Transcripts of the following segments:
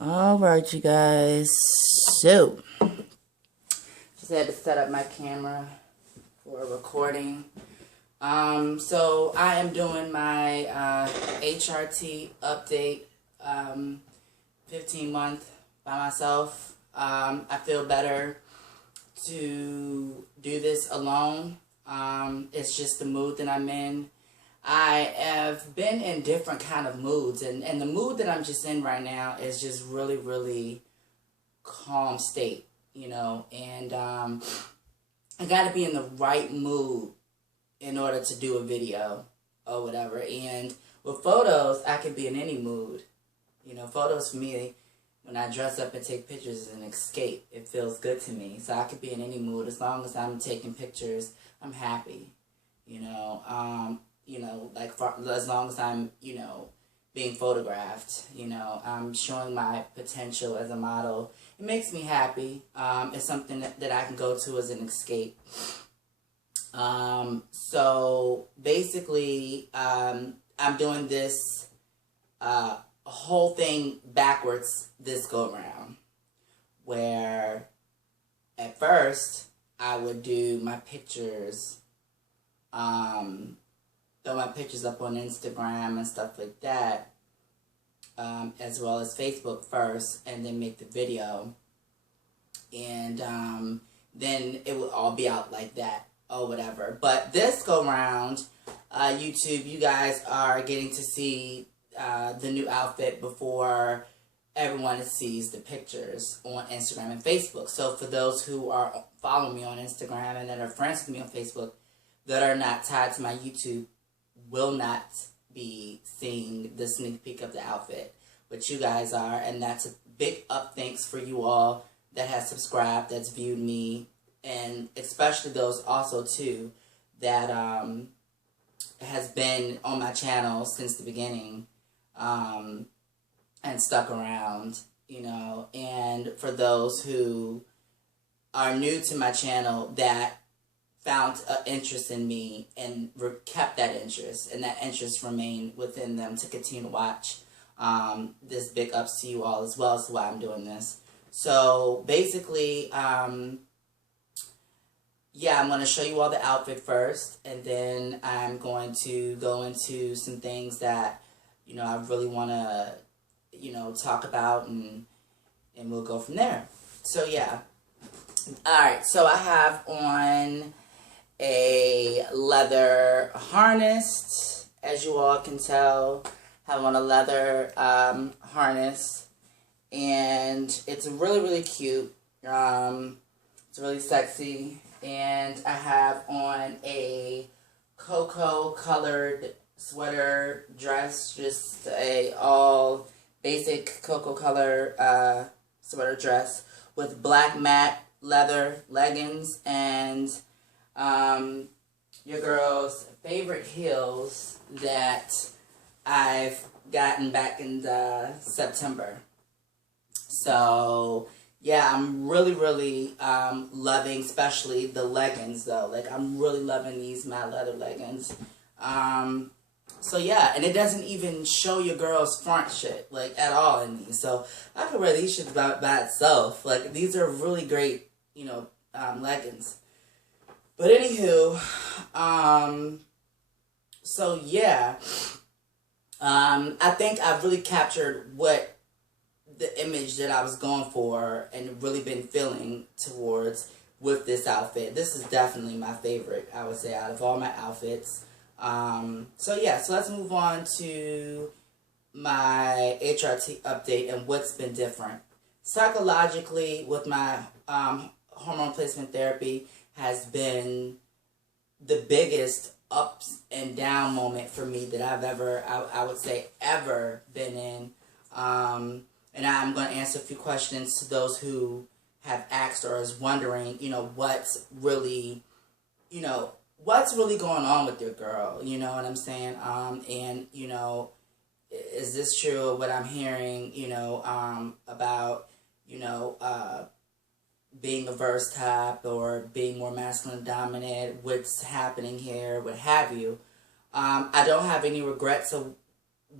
All right, you guys. So, just had to set up my camera for recording. So I am doing my HRT update, 15-month by myself. I feel better to do this alone. It's just the mood that I'm in. I have been in different kind of moods, and the mood that I'm just in right now is just really, really calm state, and I got to be in the right mood in order to do a video or whatever. And with photos, I can be in any mood. Photos for me, when I dress up and take pictures, is an escape. It feels good to me. So I could be in any mood. As long as I'm taking pictures, I'm happy. As long as I'm, being photographed, I'm showing my potential as a model. It makes me happy. It's something that I can go to as an escape. So basically, I'm doing this whole thing backwards this go around, where at first I would do my pictures, throw my pictures up on Instagram and stuff like that, as well as Facebook first, and then make the video, and then it would all be out like that or whatever. But this go round, YouTube, you guys are getting to see the new outfit before everyone sees the pictures on Instagram and Facebook. So for those who are following me on Instagram and that are friends with me on Facebook that are not tied to my YouTube will not be seeing the sneak peek of the outfit, but you guys are, and that's a big up thanks for you all that has subscribed, that's viewed me, and especially those also too that has been on my channel since the beginning, and stuck around, and for those who are new to my channel that found an interest in me and kept that interest, and that interest remained within them to continue to watch. This big ups to you all as well as why I'm doing this. So basically, yeah, I'm going to show you all the outfit first, and then I'm going to go into some things that, I really want to, talk about, and we'll go from there. So yeah. Alright, so I have on a leather harness, as you all can tell. I have on a leather harness, and it's really, really cute. It's really sexy, and I have on a cocoa colored sweater dress, just a all basic cocoa color sweater dress with black matte leather leggings and your girl's favorite heels that I've gotten back in September. So yeah, I'm really, really loving, especially the leggings though. Like, I'm really loving these matte leather leggings. So yeah, and it doesn't even show your girl's front shit, like, at all in these. So I could wear these shits by itself. Like, these are really great, leggings. But anywho, so yeah, I think I've really captured what the image that I was going for and really been feeling towards with this outfit. This is definitely my favorite, I would say, out of all my outfits. So yeah, so let's move on to my HRT update and what's been different. Psychologically, with my hormone replacement therapy, has been the biggest ups and down moment for me that I've ever, I would say, ever been in. And I'm going to answer a few questions to those who have asked or is wondering, what's really going on with your girl, you know what I'm saying? And, is this true, what I'm hearing, about, being a verse type or being more masculine dominant, what's happening here, what have you. I don't have any regrets of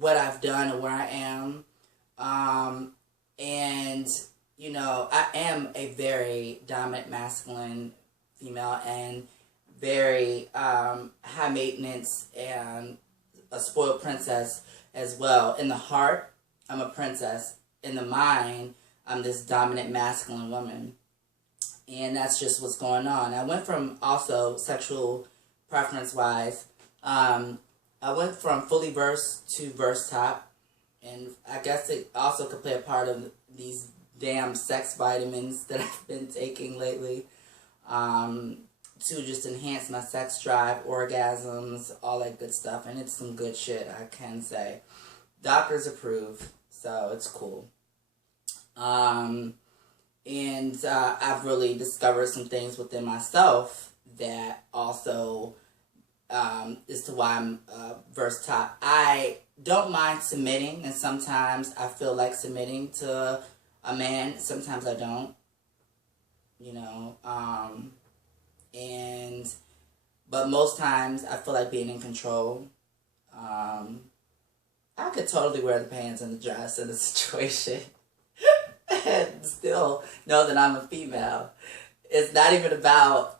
what I've done or where I am. am a very dominant masculine female and very high maintenance and a spoiled princess as well. In the heart, I'm a princess. In the mind, I'm this dominant masculine woman. And that's just what's going on. I went from also sexual preference wise, I went from fully versed to verse top. And I guess it also could play a part of these damn sex vitamins that I've been taking lately. To just enhance my sex drive, orgasms, all that good stuff. And it's some good shit, I can say. Doctors approve, so it's cool. And I've really discovered some things within myself that also as to why I'm versatile. I don't mind submitting, and sometimes I feel like submitting to a man. Sometimes I don't, you know. But most times I feel like being in control. I could totally wear the pants and the dress in a situation and still know that I'm a female. It's not even about,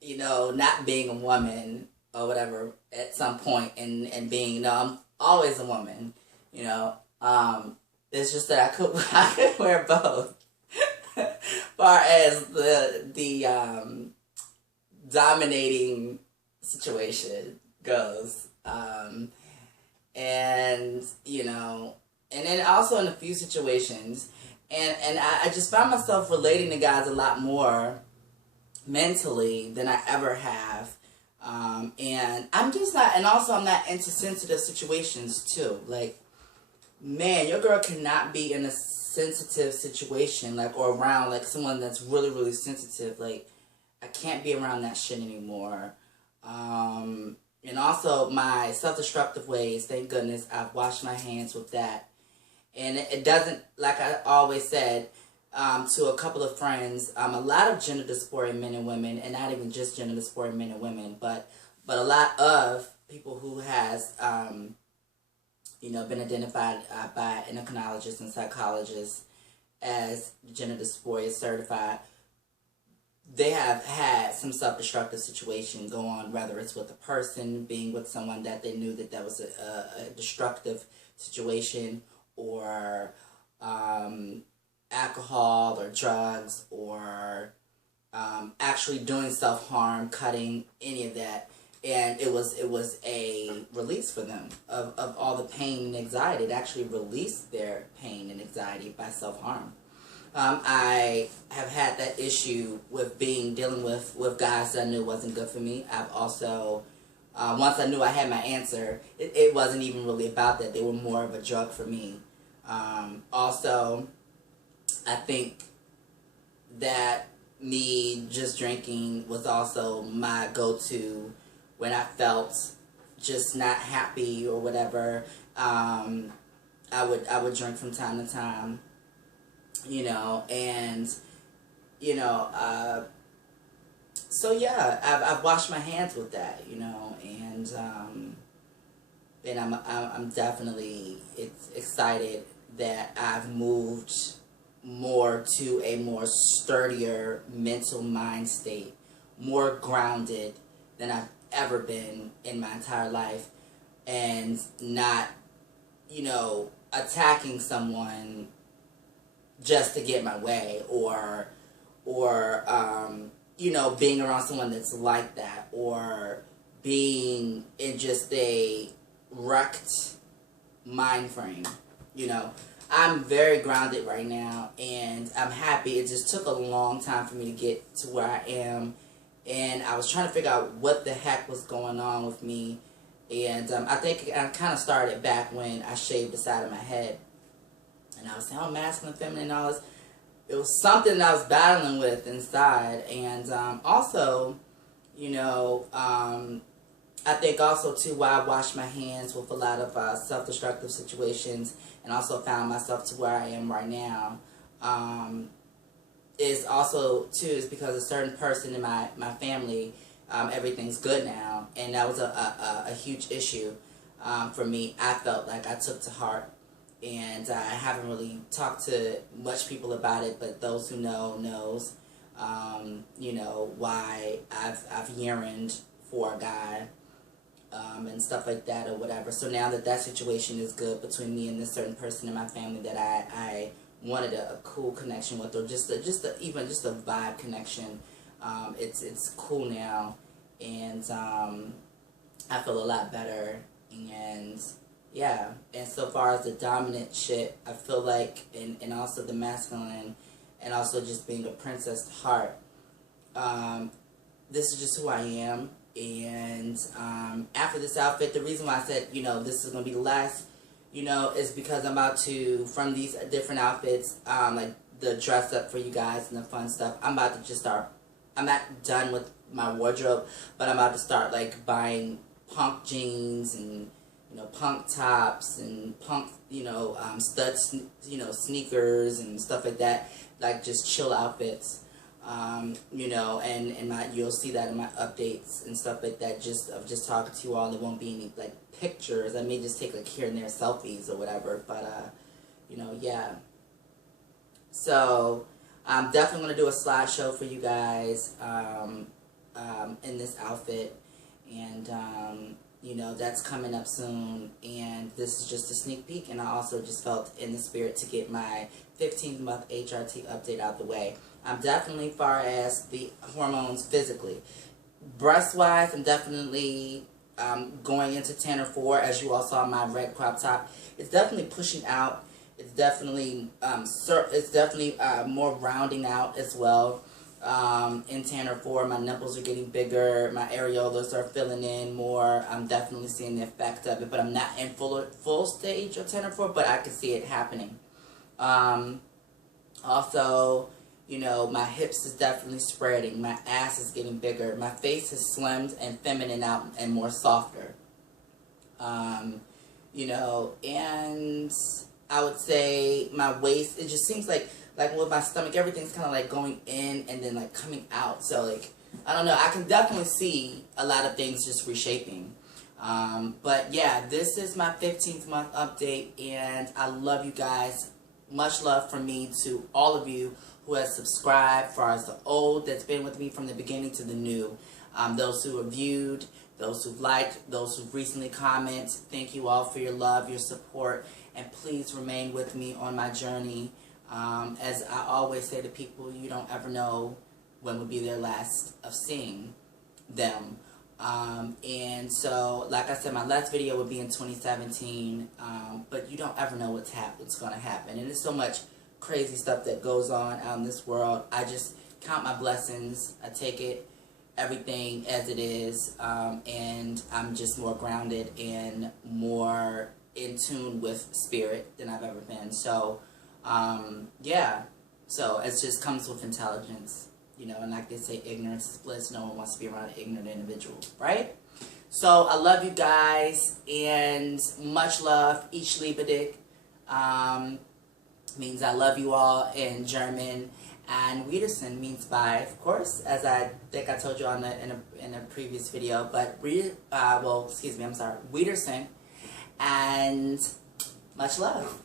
you know, not being a woman or whatever at some point and being, no, I'm always a woman, you know. It's just that I could wear both. Far as the dominating situation goes. And, you know, and then also in a few situations, and I just found myself relating to guys a lot more mentally than I ever have. And I'm just not, and also I'm not into sensitive situations too. Like, man, your girl cannot be in a sensitive situation, like, or around, like, someone that's really, really sensitive. Like, I can't be around that shit anymore. And also my self-destructive ways, thank goodness I've washed my hands with that. And it doesn't, like I always said to a couple of friends, a lot of gender dysphoria men and women, and not even just gender dysphoria men and women, but a lot of people who has, you know, been identified by endocrinologists and psychologists as gender dysphoria certified, they have had some self-destructive situation go on, whether it's with a person, being with someone that they knew that was a destructive situation, or alcohol or drugs, or actually doing self-harm, cutting, any of that. And it was a release for them of all the pain and anxiety. It actually released their pain and anxiety by self-harm. I have had that issue with dealing with guys that I knew wasn't good for me. I've also, once I knew I had my answer, it wasn't even really about that. They were more of a drug for me. Also, I think that me just drinking was also my go-to when I felt just not happy or whatever. I would drink from time to time. You know, and, you know, so yeah, I've washed my hands with that, you know, and I'm definitely excited that I've moved more to a more sturdier mental mind state, more grounded than I've ever been in my entire life, and not, you know, attacking someone just to get my way, or you know, being around someone that's like that, or being in just a wrecked mind frame. You know, I'm very grounded right now, and I'm happy. It just took a long time for me to get to where I am, and I was trying to figure out what the heck was going on with me, and I think I kind of started back when I shaved the side of my head. And I was saying, oh, masculine, feminine, and all this. It was something that I was battling with inside. And also, you know, I think also, too, why I washed my hands with a lot of self-destructive situations, and also found myself to where I am right now, is also, too, is because a certain person in my family, everything's good now. And that was a huge issue for me. I felt like I took to heart. and I haven't really talked to much people about it, but those who know knows, you know, why I've yearned for a guy, and stuff like that or whatever. So now that that situation is good between me and this certain person in my family that I wanted a cool connection with, or even just a vibe connection, it's cool now, and I feel a lot better, and yeah. And so far as the dominant shit, I feel like, and also the masculine, and also just being a princess at heart, this is just who I am. And after this outfit, the reason why I said, you know, this is going to be the last, you know, is because I'm about to, from these different outfits, like the dress up for you guys and the fun stuff, I'm about to just start, I'm not done with my wardrobe, but I'm about to start like buying punk jeans and, you know, punk tops and punk, you know, studs, you know, sneakers and stuff like that, like just chill outfits. You know, and you'll see that in my updates and stuff like that, just of just talking to you all. There won't be any like pictures. I may just take like here and there selfies or whatever, but you know, yeah. So I'm definitely gonna do a slideshow for you guys in this outfit, and you know, that's coming up soon, and this is just a sneak peek. And I also just felt in the spirit to get my 15th month HRT update out the way. I'm definitely, far as the hormones physically, breast wise, I'm definitely going into Tanner 4, as you all saw my red crop top. It's definitely pushing out. It's definitely more rounding out as well. In Tanner 4, my nipples are getting bigger, my areolas are filling in more. I'm definitely seeing the effect of it, but I'm not in full stage of Tanner 4, but I can see it happening. Also, you know, my hips is definitely spreading, my ass is getting bigger, my face is slimmed and feminine out and more softer. You know, and I would say my waist, it just seems like with my stomach, everything's kind of like going in and then like coming out. So like, I don't know, I can definitely see a lot of things just reshaping. But yeah, this is my 15th month update, and I love you guys. Much love from me to all of you who have subscribed, as far as the old that's been with me from the beginning to the new. Those who have viewed, those who've liked, those who've recently commented. Thank you all for your love, your support, and please remain with me on my journey. As I always say to people, you don't ever know when will be their last of seeing them. And so, like I said, my last video would be in 2017, but you don't ever know what's going to happen. And there's so much crazy stuff that goes on out in this world. I just count my blessings. I take it, everything as it is, and I'm just more grounded and more in tune with spirit than I've ever been. So, yeah, so it just comes with intelligence. You know, and like they say, ignorance is bliss. No one wants to be around an ignorant individual, right? So I love you guys, and much love. Ich liebe dich means I love you all in German, and Wiedersehen means bye, of course, as I think I told you on in a previous video. But well, excuse me, I'm sorry, Wiedersehen, and much love.